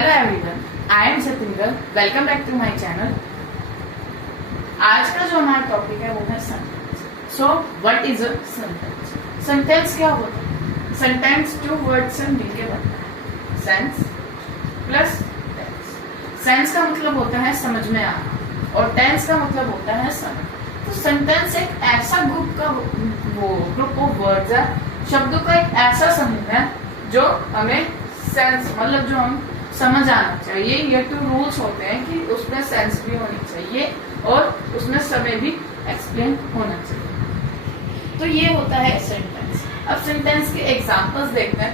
Hello everyone, I am Satinder. Welcome back to my channel. आज का जो हमारा टॉपिक है वो है sentence. So what is a sentence? Sentence क्या होता है? सेंटेंस टू वर्ड से मिलके बनता है। Sense plus tens. सेंस का मतलब होता है समझ में आना और टेंस का मतलब होता है समझ। तो सेंटेंस एक ऐसा ग्रुप ऑफ वर्ड्स है, शब्दों का एक ऐसा समूह है जो हमें सेंस मतलब जो हम समझ आना चाहिए। ये टू रूल्स होते हैं कि उसमें सेंस भी होनी चाहिए और उसमें समय भी एक्सप्लेन होना चाहिए। तो ये होता है सेंटेंस। अब सेंटेंस के एग्जांपल्स देखते हैं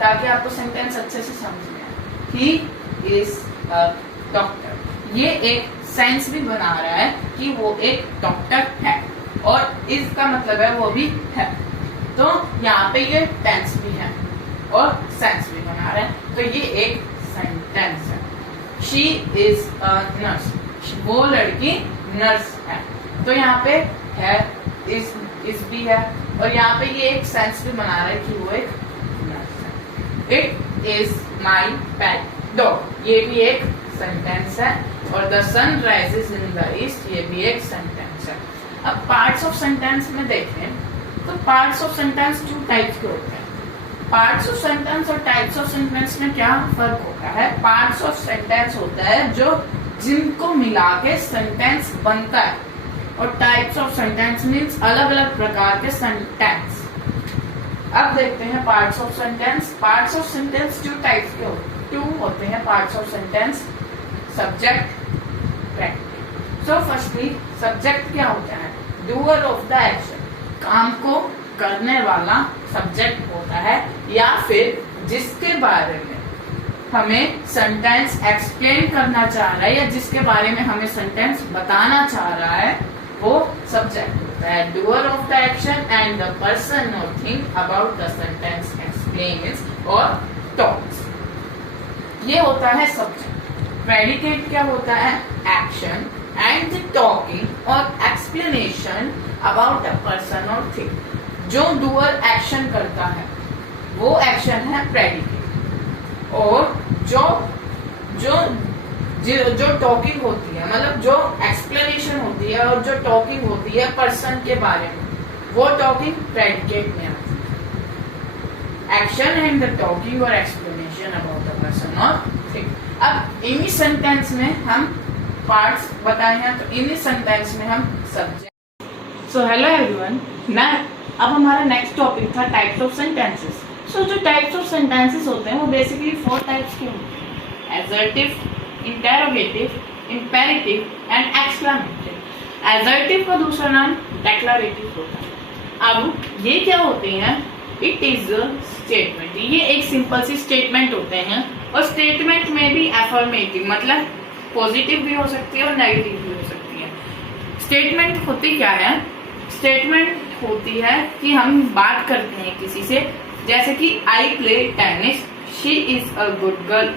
ताकि आपको सेंटेंस अच्छे से समझ में आए। He is a doctor. ये एक सेंस भी बना रहा है कि वो एक डॉक्टर है और इसका मतलब है वो भी है। तो यहाँ पे ये टेंस भी है और सेंस भी बना रहा है। तो ये एक सेंटेंस है। She is a nurse. वो लड़की नर्स है। तो यहाँ पे है इस भी है और यहाँ पे ये एक सेंस भी बना रहा है कि वो एक नर्स है। It is my pet dog. ये भी एक सेंटेंस है। और the sun rises in the east. ये भी एक सेंटेंस है। अब पार्ट्स ऑफ सेंटेंस में देखें तो पार्ट्स ऑफ सेंटेंस 2 टाइप्स के होते हैं। पार्ट्स ऑफ सेंटेंस और टाइप्स ऑफ सेंटेंस में क्या फर्क होता है? पार्ट्स ऑफ सेंटेंस होता है जो जिनको मिला के सेंटेंस बनता है और टाइप्स ऑफ सेंटेंस मीन्स अलग अलग प्रकार के सेंटेंस। अब देखते हैं parts of sentence. Parts of sentence 2 types के होते हैं parts of sentence. Subject, predicate. So firstly subject क्या होता है? Doer of the action. काम को करने वाला सब्जेक्ट होता है या फिर जिसके बारे में हमें सेंटेंस एक्सप्लेन करना चाह रहा है या जिसके बारे में हमें सेंटेंस बताना चाह रहा है वो सब्जेक्ट होता है। Doer of the action and the person or thing about the sentence explains or talks. ये होता है सब्जेक्ट। प्रेडिकेट क्या होता है? Action and the talking or explanation about a person or thing. जो डूअर एक्शन करता है वो एक्शन है प्रेडिकेट और जो टॉकिंग होती है मतलब जो एक्सप्लेनेशन होती है और जो टॉकिंग होती है पर्सन के बारे में वो टॉकिंग प्रेडिकेट में आती है। Action and the talking or explanation about the person or thing. अब इन्हीं सेंटेंस में हम पार्ट्स बताए हैं तो इन्हीं सेंटेंस में हम सब्जेक्ट। सो हेलो एवरीवन, अब हमारा नेक्स्ट टॉपिक था टाइप्स ऑफ सेंटेंसेस। सो जो टाइप्स ऑफ सेंटेंसेस होते हैं वो बेसिकली 4 टाइप्स के होते हैं। Assertive, interrogative, imperative and exclamatory. Assertive का दूसरा नाम डेक्लरेटिव होता है। अब ये क्या होते हैं? It is a statement. ये एक सिंपल सी स्टेटमेंट होते हैं और स्टेटमेंट में भी अफर्मेटिव मतलब पॉजिटिव भी हो सकती है और नेगेटिव भी हो सकती है। स्टेटमेंट होती क्या है? स्टेटमेंट होती है कि हम बात करते हैं किसी से, जैसे कि I play tennis, she is a good girl.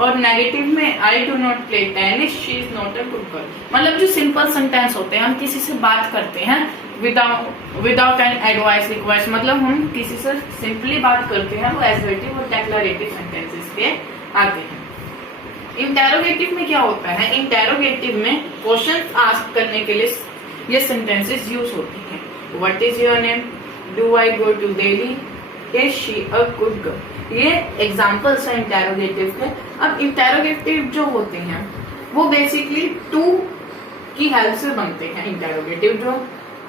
और नेगेटिव में I do not play tennis, she is not a good girl. मतलब जो सिंपल सेंटेंस होते हैं, हम किसी से बात करते हैं विदाउट एन एडवाइस रिक्वेस्ट, मतलब हम किसी से सिंपली बात करते हैं, वो एसर्टिव और डेक्लरेटिव सेंटेंसेस के आते हैं। इंटेरोगेटिव में क्या होता है? इंटेरोगेटिव में क्वेश्चन आस्क करने के लिए ये सेंटेंसेस यूज होती हैं। What is your name? Do I go to Delhi? Is she a good girl? ये एग्जाम्पल्स हैं इंटेरोगेटिव के। अब इंटेरोगेटिव जो होते हैं वो बेसिकली 2 की हेल्प से बनते हैं।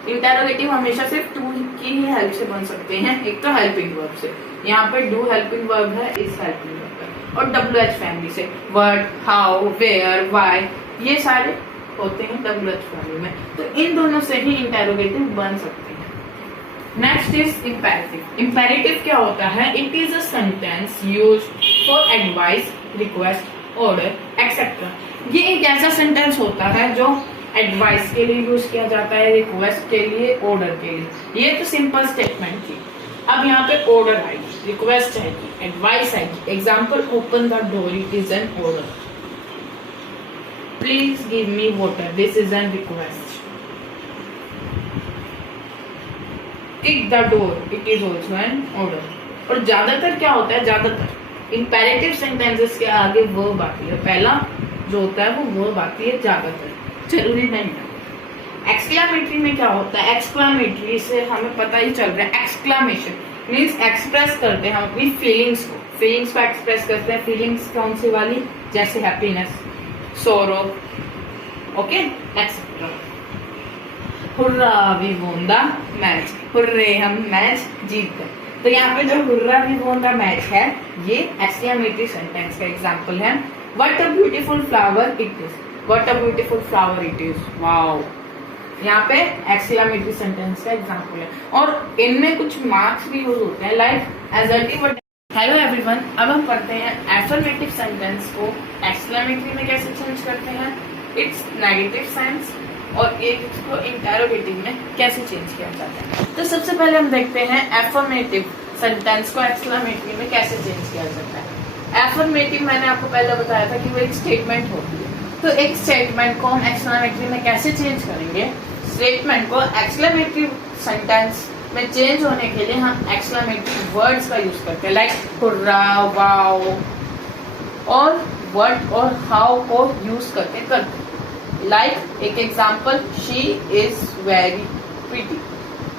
इंटेरोगेटिव हमेशा सिर्फ 2 की ही हेल्प से बन सकते हैं। एक तो हेल्पिंग वर्ब से, यहाँ पे डू हेल्पिंग वर्ब है, इस हेल्पिंग वर्ब है, और WH फैमिली से व्हाट, हाउ, वेयर, व्हाई, ये सारे होते हैं WH फैमिली में। तो इन दोनों से ही इंटेरोगेटिव बन सकते हैं। Next is imperative. इंपेरेटिव क्या होता है? It is a sentence used for advice, request, order etcetera. ये एक ऐसा सेंटेंस होता है जो एडवाइस के लिए यूज किया जाता है, रिक्वेस्ट के लिए, ऑर्डर के लिए। ये तो सिंपल स्टेटमेंट थी। अब यहाँ पे ऑर्डर आएगी, रिक्वेस्ट आएगी, एडवाइस आएगी। Example, open the door, it is an order. Please give me water. This is a request. Kick the door. It is also an order. और ज्यादातर क्या होता है? ज्यादातर इंपेरेटिव सेंटेंसेस के आगे वर्ब आती है, पहला जो होता है वो वर्ब आती है ज्यादातर, जरूरी नहीं है। एक्सक्लामेटरी में क्या होता है, एक्सक्लामेटरी से हमें पता ही चल रहा है, एक्सक्लामेशन मीन्स एक्सप्रेस करते हैं हम अपनी फीलिंग्स को एक्सप्रेस करते हैं। फीलिंग्स कौन सी वाली, जैसे happiness, sorrow, okay etcetera. Hurrah we won the match, hurray हम मैच जीत गए। तो यहाँ पे जो hurrah we won the match है ये एक्सक्लामेटरी सेंटेंस का एग्जांपल है। What a beautiful flower it is, what a beautiful flower it is, wow, यहाँ पे एक्सक्लामेटरी सेंटेंस का एग्जांपल है। और इनमें कुछ मार्क्स भी यूज होते हैं लाइक एडजेक्टिव। हेलो एवरीवन, अब हम पढ़ते हैं एफर्मेटिव सेंटेंस को एक्सक्लामेटरी में कैसे चेंज करते हैं, इट्स नेगेटिव सेंस, और एक इसको इंटेरोगेटिव में कैसे चेंज किया जाता है। तो सबसे पहले हम देखते हैं एफर्मेटिव सेंटेंस को एक्सक्लामेटरी में कैसे चेंज किया जाता है। एफर्मेटिव मैंने आपको पहले बताया था कि वो एक स्टेटमेंट होती है। तो एक स्टेटमेंट को हम एक्सक्लामेटरी में कैसे चेंज करेंगे, स्टेटमेंट को एक्सक्लामेटरी सेंटेंस में चेंज होने के लिए हम एक्सक्लामेटरी वर्ड्स का यूज करते हैं, लाइक हुर्रा, वाओ, और व्हाट और हाउ को यूज करते लाइक एक example, she is very pretty,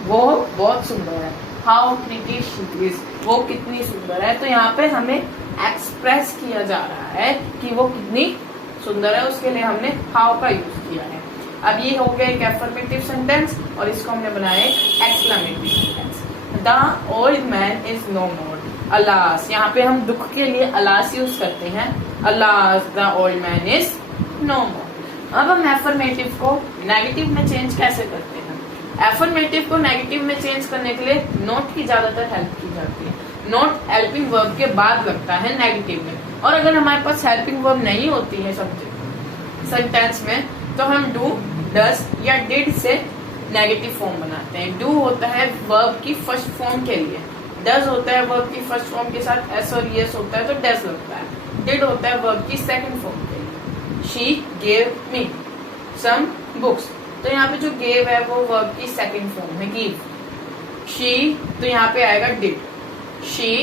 वो बहुत सुंदर है। हाउ प्रीटी शी इज, वो कितनी सुंदर है। तो यहाँ पे हमें एक्सप्रेस किया जा रहा है कि वो कितनी सुंदर है, उसके लिए हमने हाउ का यूज किया है। अब ये हो गया एक एफर्मेटिव सेंटेंस और इसको हमने बनाया एक exclamatory sentence. The old man is no more, alas, यहाँ पे हम दुख के लिए अलास यूज करते हैं, alas the old man is no more. अब हम एफर्मेटिव को नेगेटिव में चेंज कैसे करते हैं। एफर्मेटिव को नेगेटिव में चेंज करने के लिए नोट की ज्यादातर हेल्प की जाती है। नोट हेल्पिंग वर्ब के बाद लगता है नेगेटिव में, और अगर हमारे पास हेल्पिंग वर्ब नहीं होती है सेंटेंस में तो हम डू, डस या डिड से नेगेटिव फॉर्म बनाते हैं। डू होता है वर्ब की फर्स्ट फॉर्म के लिए, डज होता है वर्ब की फर्स्ट फॉर्म के साथ एस और यस होता है तो डज लगता है, डिड होता है वर्ब की सेकंड फॉर्म के लिए। She gave me some books, तो यहाँ पे जो गेव है वो वर्ब की सेकंड फॉर्म है, गिव। शी, तो यहाँ पे आएगा डिड, शी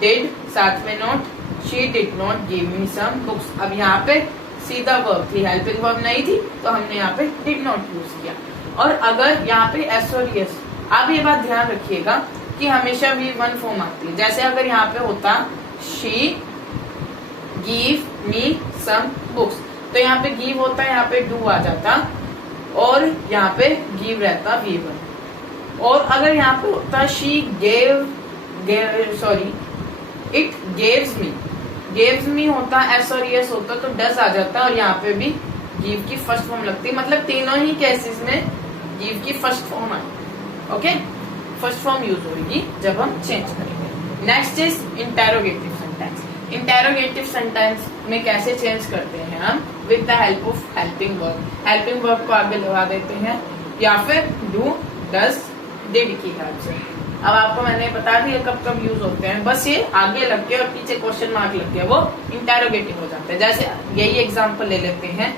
डिड, साथ में not, she did not give me some books. अब यहाँ पे सीधा वर्ब थी, हेल्पिंग वर्ब नहीं थी, तो हमने यहाँ पे डिड नॉट यूज किया। और अगर यहाँ पे एस और यस, आप ये बात ध्यान रखिएगा कि हमेशा वी वन फॉर्म आती है। जैसे अगर यहाँ पे होता she give me some books, तो यहाँ पे गिव होता है, यहाँ पे डू आ जाता, और यहाँ पे गिव रहता वी वन। और अगर यहाँ पे होता शी गेव, सॉरी इट गेव्स मी, गेव्स मी होता एस और यस होता तो डस आ जाता, और यहाँ पे भी गिव की फर्स्ट फॉर्म लगती, मतलब तीनों ही केसेस में गिव की first form I. Okay, first form use होगी जब हम चेंज करेंगे। Next is interrogative sentence. Interrogative sentence में कैसे चेंज करते हैं हम, with the help of helping verb. Helping verb को आगे लगा देते हैं, या फिर डू, डस, डिड की हेल्प से। अब आपको मैंने बता दिया कब कब यूज होते हैं, बस ये आगे लग के और पीछे क्वेश्चन मार्क लग के वो इंटेरोगेटिव हो जाता है। जैसे यही एग्जांपल ले लेते हैं,